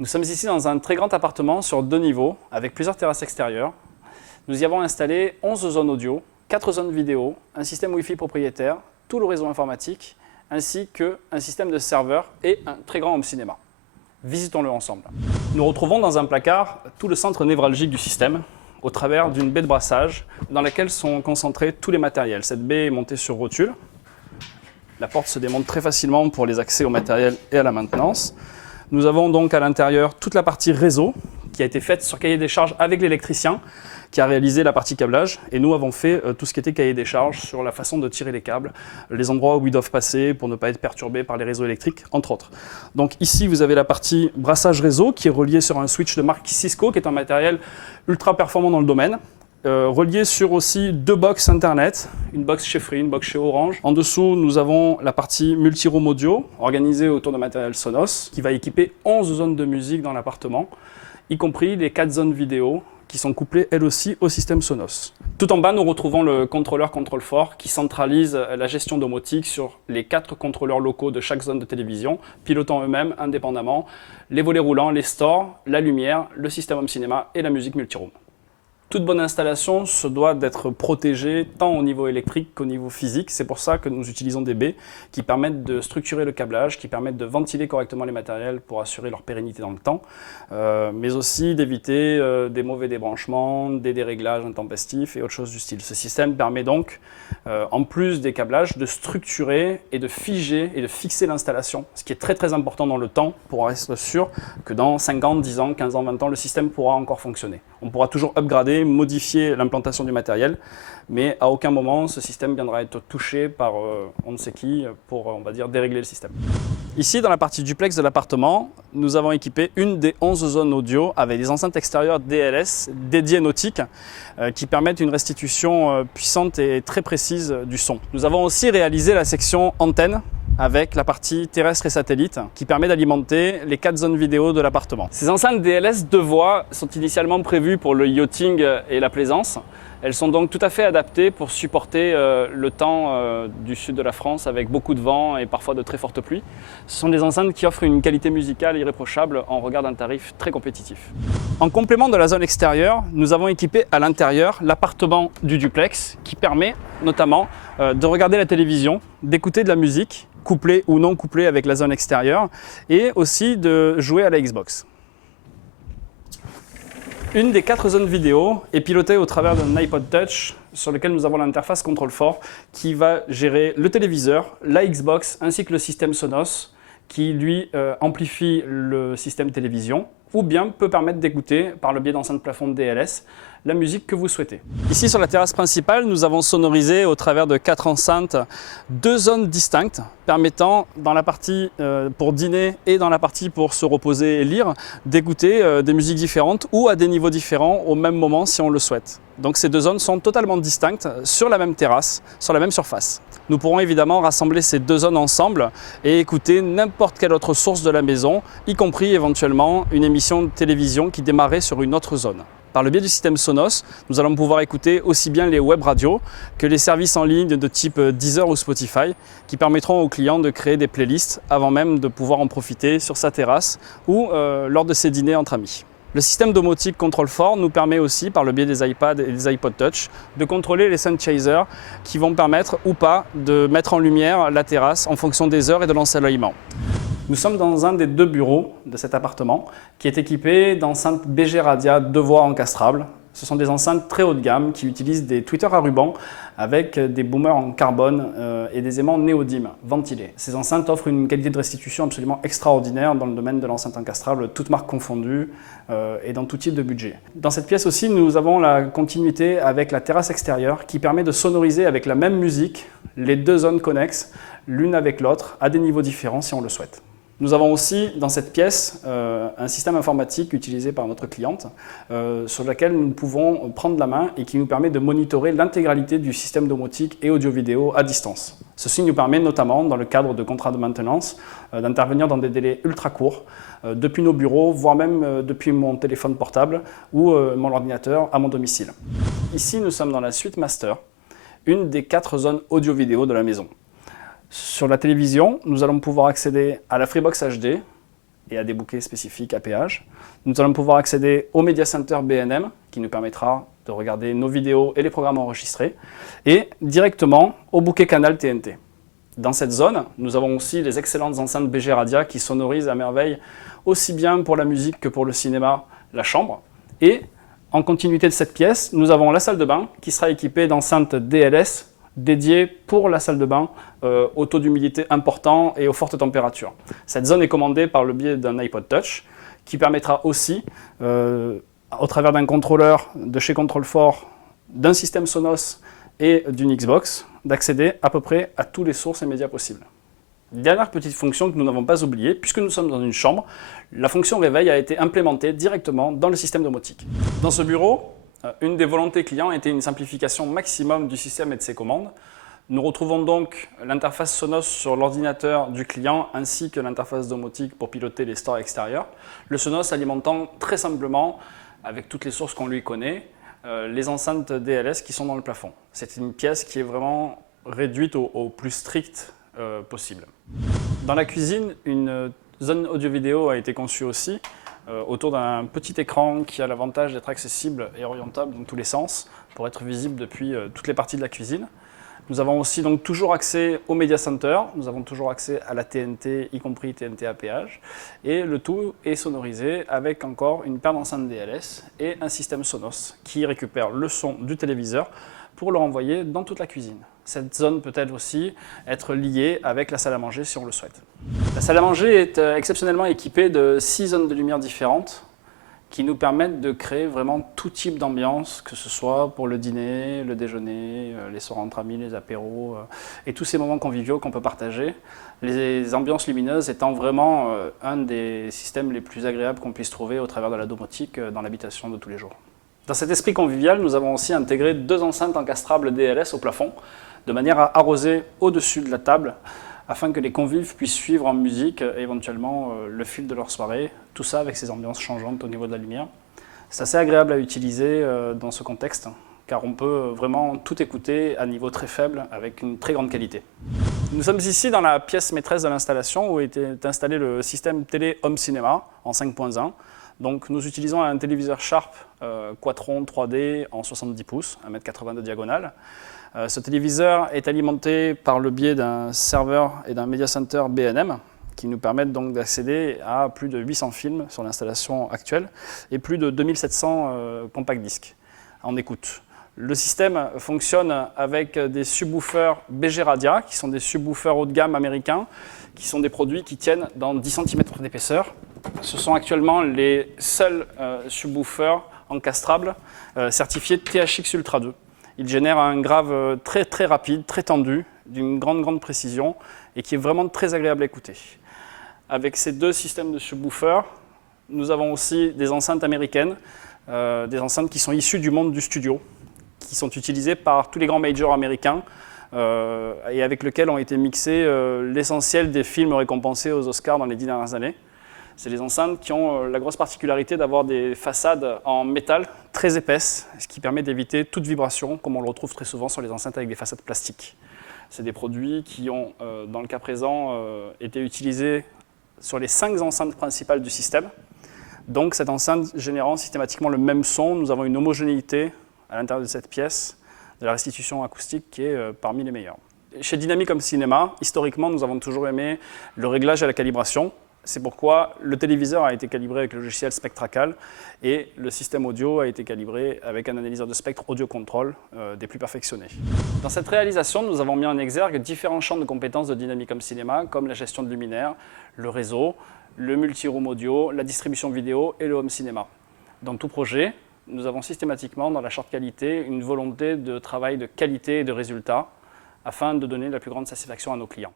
Nous sommes ici dans un très grand appartement sur 2 niveaux, avec plusieurs terrasses extérieures. Nous y avons installé 11 zones audio, 4 zones vidéo, un système Wi-Fi propriétaire, tout le réseau informatique, ainsi qu'un système de serveurs et un très grand home cinéma. Visitons-le ensemble. Nous retrouvons dans un placard tout le centre névralgique du système, au travers d'une baie de brassage dans laquelle sont concentrés tous les matériels. Cette baie est montée sur rotule. La porte se démonte très facilement pour les accès au matériel et à la maintenance. Nous avons donc à l'intérieur toute la partie réseau qui a été faite sur cahier des charges avec l'électricien qui a réalisé la partie câblage. Et nous avons fait tout ce qui était cahier des charges sur la façon de tirer les câbles, les endroits où ils doivent passer pour ne pas être perturbés par les réseaux électriques, entre autres. Donc ici, vous avez la partie brassage réseau qui est reliée sur un switch de marque Cisco, qui est un matériel ultra performant dans le domaine. Relié sur aussi 2 box internet, une box chez Free, une box chez Orange. En dessous, nous avons la partie multi-room audio, organisée autour de matériel Sonos, qui va équiper 11 zones de musique dans l'appartement, y compris les 4 zones vidéo, qui sont couplées elles aussi au système Sonos. Tout en bas, nous retrouvons le contrôleur contrôle-fort qui centralise la gestion domotique sur les 4 contrôleurs locaux de chaque zone de télévision, pilotant eux-mêmes indépendamment les volets roulants, les stores, la lumière, le système home cinéma et la musique multi-room. Toute bonne installation se doit d'être protégée tant au niveau électrique qu'au niveau physique. C'est pour ça que nous utilisons des baies qui permettent de structurer le câblage, qui permettent de ventiler correctement les matériels pour assurer leur pérennité dans le temps, mais aussi d'éviter des mauvais débranchements, des déréglages intempestifs et autres choses du style. Ce système permet donc, en plus des câblages, de structurer et de figer et de fixer l'installation, ce qui est très très important dans le temps pour être sûr que dans 5 ans, 10 ans, 15 ans, 20 ans, le système pourra encore fonctionner. On pourra toujours upgrader, modifier l'implantation du matériel, mais à aucun moment ce système viendra être touché par on ne sait qui pour, on va dire, dérégler le système. Ici, dans la partie duplex de l'appartement, nous avons équipé une des 11 zones audio avec des enceintes extérieures DLS dédiées nautiques qui permettent une restitution puissante et très précise du son. Nous avons aussi réalisé la section antenne avec la partie terrestre et satellite qui permet d'alimenter les 4 zones vidéo de l'appartement. Ces enceintes DLS 2 voies sont initialement prévues pour le yachting et la plaisance. Elles sont donc tout à fait adaptées pour supporter le temps du sud de la France avec beaucoup de vent et parfois de très fortes pluies. Ce sont des enceintes qui offrent une qualité musicale irréprochable en regard d'un tarif très compétitif. En complément de la zone extérieure, nous avons équipé à l'intérieur l'appartement du duplex qui permet notamment de regarder la télévision, d'écouter de la musique, couplée ou non couplée avec la zone extérieure, et aussi de jouer à la Xbox. Une des 4 zones vidéo est pilotée au travers d'un iPod Touch sur lequel nous avons l'interface contrôle-fort qui va gérer le téléviseur, la Xbox ainsi que le système Sonos qui lui amplifie le système télévision ou bien peut permettre d'écouter par le biais d'enceintes plafond de DLS la musique que vous souhaitez. Ici sur la terrasse principale, nous avons sonorisé au travers de 4 enceintes 2 zones distinctes permettant dans la partie pour dîner et dans la partie pour se reposer et lire d'écouter des musiques différentes ou à des niveaux différents au même moment si on le souhaite. Donc ces 2 zones sont totalement distinctes sur la même terrasse, sur la même surface. Nous pourrons évidemment rassembler ces 2 zones ensemble et écouter n'importe quelle autre source de la maison, y compris éventuellement une émission de télévision qui démarrait sur une autre zone. Par le biais du système Sonos, nous allons pouvoir écouter aussi bien les web radios que les services en ligne de type Deezer ou Spotify qui permettront aux clients de créer des playlists avant même de pouvoir en profiter sur sa terrasse ou lors de ses dîners entre amis. Le système domotique contrôle-fort nous permet aussi, par le biais des iPads et des iPod Touch, de contrôler les sun chasers qui vont permettre ou pas de mettre en lumière la terrasse en fonction des heures et de l'ensoleillement. Nous sommes dans un des 2 bureaux de cet appartement qui est équipé d'enceintes BG Radia 2 voies encastrables. Ce sont des enceintes très haut de gamme qui utilisent des tweeters à ruban avec des boomers en carbone et des aimants néodyme ventilés. Ces enceintes offrent une qualité de restitution absolument extraordinaire dans le domaine de l'enceinte encastrable, toutes marques confondues et dans tout type de budget. Dans cette pièce aussi, nous avons la continuité avec la terrasse extérieure qui permet de sonoriser avec la même musique les 2 zones connexes, l'une avec l'autre, à des niveaux différents si on le souhaite. Nous avons aussi dans cette pièce un système informatique utilisé par notre cliente sur lequel nous pouvons prendre la main et qui nous permet de monitorer l'intégralité du système domotique et audio-vidéo à distance. Ceci nous permet notamment, dans le cadre de contrats de maintenance, d'intervenir dans des délais ultra courts depuis nos bureaux, voire même depuis mon téléphone portable ou mon ordinateur à mon domicile. Ici, nous sommes dans la suite Master, une des 4 zones audio-vidéo de la maison. Sur la télévision, nous allons pouvoir accéder à la Freebox HD, et à des bouquets spécifiques à péage. Nous allons pouvoir accéder au Media Center BNM, qui nous permettra de regarder nos vidéos et les programmes enregistrés, et directement au bouquet canal TNT. Dans cette zone, nous avons aussi les excellentes enceintes BG Radia qui sonorisent à merveille aussi bien pour la musique que pour le cinéma, la chambre. Et en continuité de cette pièce, nous avons la salle de bain qui sera équipée d'enceintes DLS dédiées pour la salle de bain au taux d'humidité important et aux fortes températures. Cette zone est commandée par le biais d'un iPod Touch qui permettra aussi, au travers d'un contrôleur de chez Control4, d'un système Sonos et d'une Xbox, d'accéder à peu près à toutes les sources et médias possibles. Dernière petite fonction que nous n'avons pas oubliée, puisque nous sommes dans une chambre, la fonction réveil a été implémentée directement dans le système domotique. Dans ce bureau, une des volontés clients était une simplification maximum du système et de ses commandes. Nous retrouvons donc l'interface Sonos sur l'ordinateur du client ainsi que l'interface domotique pour piloter les stores extérieurs. Le Sonos alimentant très simplement, avec toutes les sources qu'on lui connaît, les enceintes DLS qui sont dans le plafond. C'est une pièce qui est vraiment réduite au plus strict possible. Dans la cuisine, une zone audio-vidéo a été conçue aussi autour d'un petit écran qui a l'avantage d'être accessible et orientable dans tous les sens pour être visible depuis toutes les parties de la cuisine. Nous avons aussi donc toujours accès au Media Center, nous avons toujours accès à la TNT, y compris TNT à péage, et le tout est sonorisé avec encore une paire d'enceintes DLS et un système Sonos qui récupère le son du téléviseur pour le renvoyer dans toute la cuisine. Cette zone peut-elle aussi être liée avec la salle à manger si on le souhaite. La salle à manger est exceptionnellement équipée de 6 zones de lumière différentes qui nous permettent de créer vraiment tout type d'ambiance, que ce soit pour le dîner, le déjeuner, les soirs entre amis, les apéros, et tous ces moments conviviaux qu'on peut partager. Les ambiances lumineuses étant vraiment un des systèmes les plus agréables qu'on puisse trouver au travers de la domotique dans l'habitation de tous les jours. Dans cet esprit convivial, nous avons aussi intégré 2 enceintes encastrables DLS au plafond, de manière à arroser au-dessus de la table, afin que les convives puissent suivre en musique et éventuellement le fil de leur soirée, tout ça avec ces ambiances changeantes au niveau de la lumière. C'est assez agréable à utiliser dans ce contexte, car on peut vraiment tout écouter à niveau très faible avec une très grande qualité. Nous sommes ici dans la pièce maîtresse de l'installation où était installé le système télé Home Cinéma en 5.1. Donc nous utilisons un téléviseur Sharp Quatron 3D en 70 pouces, 1,80 m de diagonale. Ce téléviseur est alimenté par le biais d'un serveur et d'un Media Center BNM qui nous permettent donc d'accéder à plus de 800 films sur l'installation actuelle et plus de 2700 compact disques en écoute. Le système fonctionne avec des subwoofers BG Radia qui sont des subwoofers haut de gamme américains qui sont des produits qui tiennent dans 10 cm d'épaisseur. Ce sont actuellement les seuls subwoofers encastrables certifiés THX Ultra 2. Il génère un grave très rapide, très tendu, d'une grande précision et qui est vraiment très agréable à écouter. Avec ces 2 systèmes de subwoofers, nous avons aussi des enceintes américaines, des enceintes qui sont issues du monde du studio, qui sont utilisées par tous les grands majors américains et avec lesquels ont été mixés l'essentiel des films récompensés aux Oscars dans les 10 dernières années. C'est des enceintes qui ont la grosse particularité d'avoir des façades en métal très épaisses, ce qui permet d'éviter toute vibration, comme on le retrouve très souvent sur les enceintes avec des façades plastiques. C'est des produits qui ont, dans le cas présent, été utilisés sur les 5 enceintes principales du système. Donc cette enceinte générant systématiquement le même son, nous avons une homogénéité à l'intérieur de cette pièce, de la restitution acoustique qui est parmi les meilleures. Chez Dynamic Home Cinéma, historiquement, nous avons toujours aimé le réglage à la calibration. C'est pourquoi le téléviseur a été calibré avec le logiciel Spectracal et le système audio a été calibré avec un analyseur de spectre audio control des plus perfectionnés. Dans cette réalisation, nous avons mis en exergue différents champs de compétences de Dynamic Home Cinéma comme la gestion de luminaires, le réseau, le multi-room audio, la distribution vidéo et le home cinéma. Dans tout projet, nous avons systématiquement dans la charte qualité une volonté de travail de qualité et de résultat afin de donner la plus grande satisfaction à nos clients.